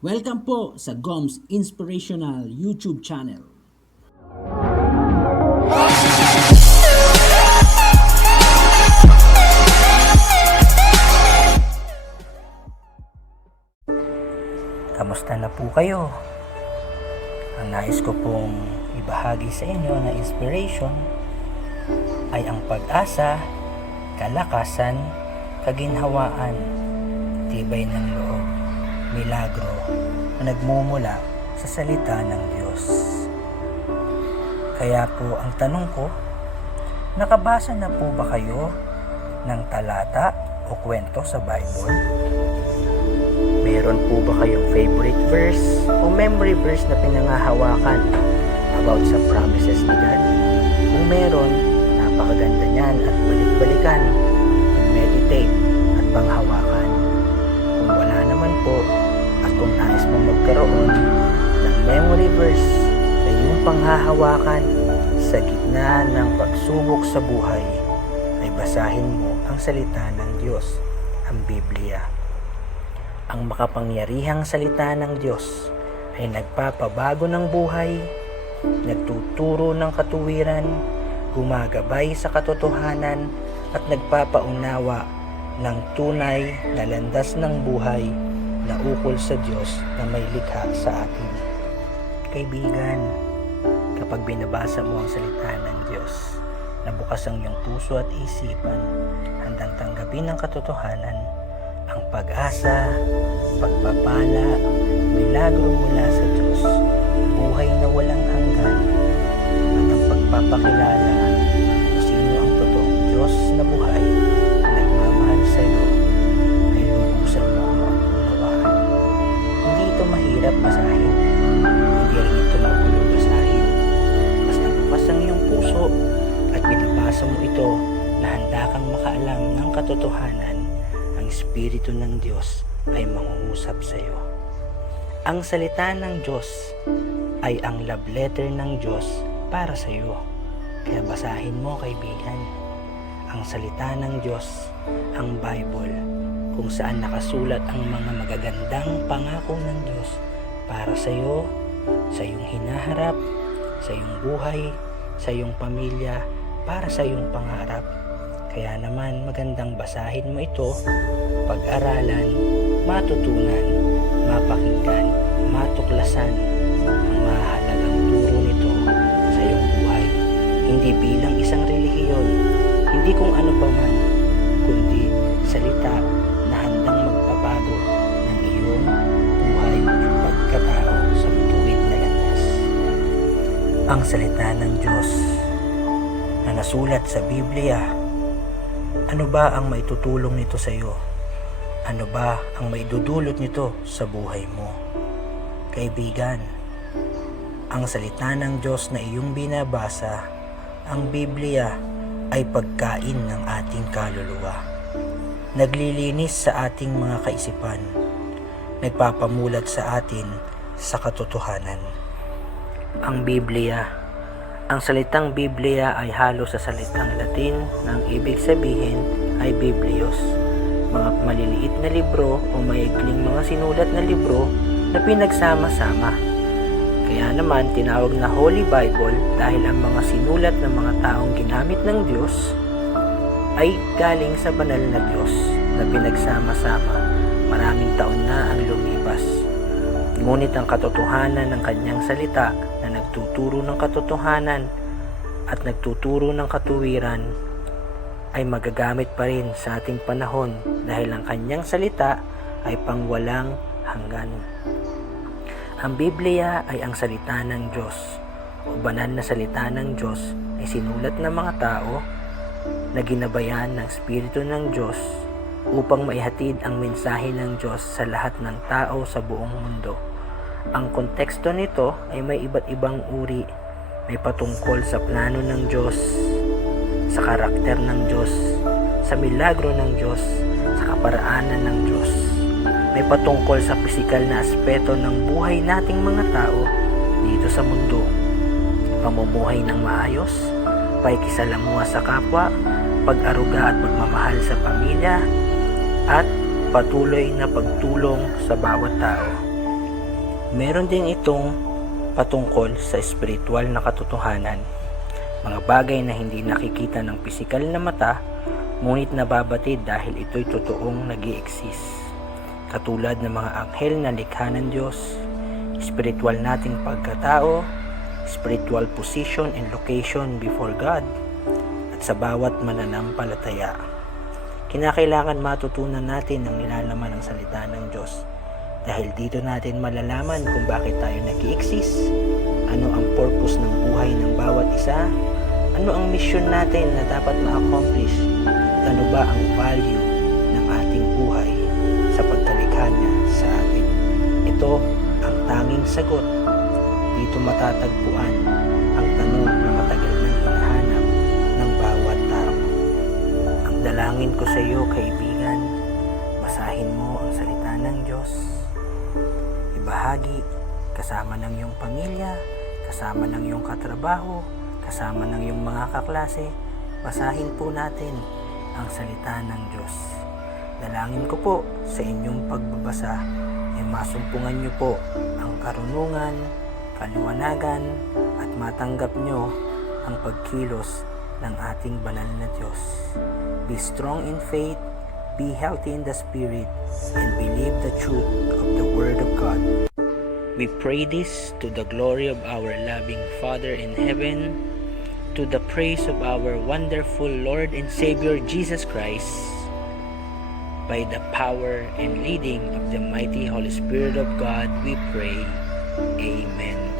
Welcome po sa GOMS Inspirational YouTube channel. Kamusta na po kayo? Ang nais ko pong ibahagi sa inyo na inspiration ay ang pag-asa, kalakasan, kaginhawaan, tibay ng loob, milagro na nagmumula sa salita ng Diyos. Kaya po ang tanong ko, nakabasa na po ba kayo ng talata o kwento sa Bible? Meron po ba kayong favorite verse o memory verse na pinangahawakan about sa promises ni God? Kung meron, napakaganda niyan at balik-balikan, mag-meditate at panghawakan. Kung wala naman po, at kung nais mo magkaroon ng memory verse na iyong panghahawakan sa gitna ng pagsubok sa buhay, ay basahin mo ang salita ng Diyos, ang Biblia. Ang makapangyarihang salita ng Diyos ay nagpapabago ng buhay, nagtuturo ng katuwiran, gumagabay sa katotohanan at nagpapaunawa ng tunay na landas ng buhay na ukol sa Diyos na may likha sa atin. Kaibigan, kapag binabasa mo ang salita ng Diyos, nabukas ang iyong puso at isipan, handang tanggapin ang katotohanan, ang pag-asa, pagpapala, milagro mula sa Diyos, buhay na walang hanggan, at ang pagpapakilala kung sino ang totoong Diyos na buhay na nagmamahal sa iyo, ay lubusan mo maunawaan. Hindi ito mahirap basahin, hindi rin ito magulo basahin. Basta bukas ang iyong puso at binabasa mo ito na handa kang makaalam ng katotohanan, Espiritu ng Diyos ay mangungusap sa iyo. Ang salita ng Diyos ay ang love letter ng Diyos para sa iyo. Kaya basahin mo, kaibigan, ang salita ng Diyos, ang Bible, kung saan nakasulat ang mga magagandang pangako ng Diyos para sa iyo, sa iyong hinaharap, sa iyong buhay, sa iyong pamilya, para sa iyong pangarap. Kaya naman magandang basahin mo ito, pag-aralan, matutunan, mapakinggan, matuklasan ang mahalagang turo nito sa iyong buhay. Hindi bilang isang relihiyon, hindi kung ano pa man, kundi salita na handang magpapago ng iyong buhay at pagkatao sa matuwid na landas. Ang salita ng Diyos na nasulat sa Biblia, ano ba ang maitutulong nito sa iyo? Ano ba ang maidudulot nito sa buhay mo? Kaibigan, ang salita ng Diyos na iyong binabasa, ang Biblia, ay pagkain ng ating kaluluwa. Naglilinis sa ating mga kaisipan, nagpapamulat sa atin sa katotohanan. Ang Biblia, ang salitang Biblia ay halo sa salitang Latin ng ibig sabihin ay Biblios, mga maliliit na libro o maikling mga sinulat na libro na pinagsama-sama. Kaya naman tinawag na Holy Bible dahil ang mga sinulat ng mga taong ginamit ng Diyos ay galing sa banal na Diyos na pinagsama-sama. Maraming taon na ang lumipas. Ngunit ang katotohanan ng kanyang salita na nagtuturo ng katotohanan at nagtuturo ng katuwiran ay magagamit pa rin sa ating panahon dahil ang kanyang salita ay pangwalang hanggan. Ang Biblia ay ang salita ng Diyos o banal na salita ng Diyos ay sinulat ng mga tao na ginabayan ng Espiritu ng Diyos upang maihatid ang mensahe ng Diyos sa lahat ng tao sa buong mundo. Ang konteksto nito ay may iba't ibang uri. May patungkol sa plano ng Diyos, sa karakter ng Diyos, sa milagro ng Diyos, sa kaparaanan ng Diyos. May patungkol sa pisikal na aspeto ng buhay nating mga tao dito sa mundo. Pamumuhay ng maayos, pakikisalamuha sa kapwa, pag-aruga at pagmamahal sa pamilya, at patuloy na pagtulong sa bawat tao. Meron din itong patungkol sa espiritual na katotohanan. Mga bagay na hindi nakikita ng pisikal na mata, ngunit nababatid dahil ito'y totoong nag-i-exist. Katulad ng mga anghel na likha ng Diyos, spiritual nating pagkatao, spiritual position and location before God, at sa bawat mananampalataya. Kinakailangan matutunan natin ang nilalaman ng salita ng Diyos dahil dito natin malalaman kung bakit tayo nag-i-exist, ano ang purpose ng buhay ng bawat isa, ano ang mission natin na dapat ma-accomplish, at ano ba ang value ng ating buhay sa pagkalikha niya sa atin. Ito ang tanging sagot. Dito matatagpuan ang tanong na matagal nang hinahanap ng bawat tao. Ang dalangin ko sa iyo, kaibigan, basahin mo ang salita ng Diyos. Ibahagi kasama ng iyong pamilya, kasama ng iyong katrabaho, kasama ng iyong mga kaklase. Basahin po natin ang salita ng Diyos. Dalangin ko po sa inyong pagbabasa ay masumpungan niyo po ang karunungan, kaliwanagan at matanggap niyo ang pagkilos ng ating banal na Diyos. Be strong in faith, be healthy in the spirit, and believe the truth of the Word of God. We pray this to the glory of our loving Father in heaven, to the praise of our wonderful Lord and Savior Jesus Christ, by the power and leading of the mighty Holy Spirit of God, we pray. Amen.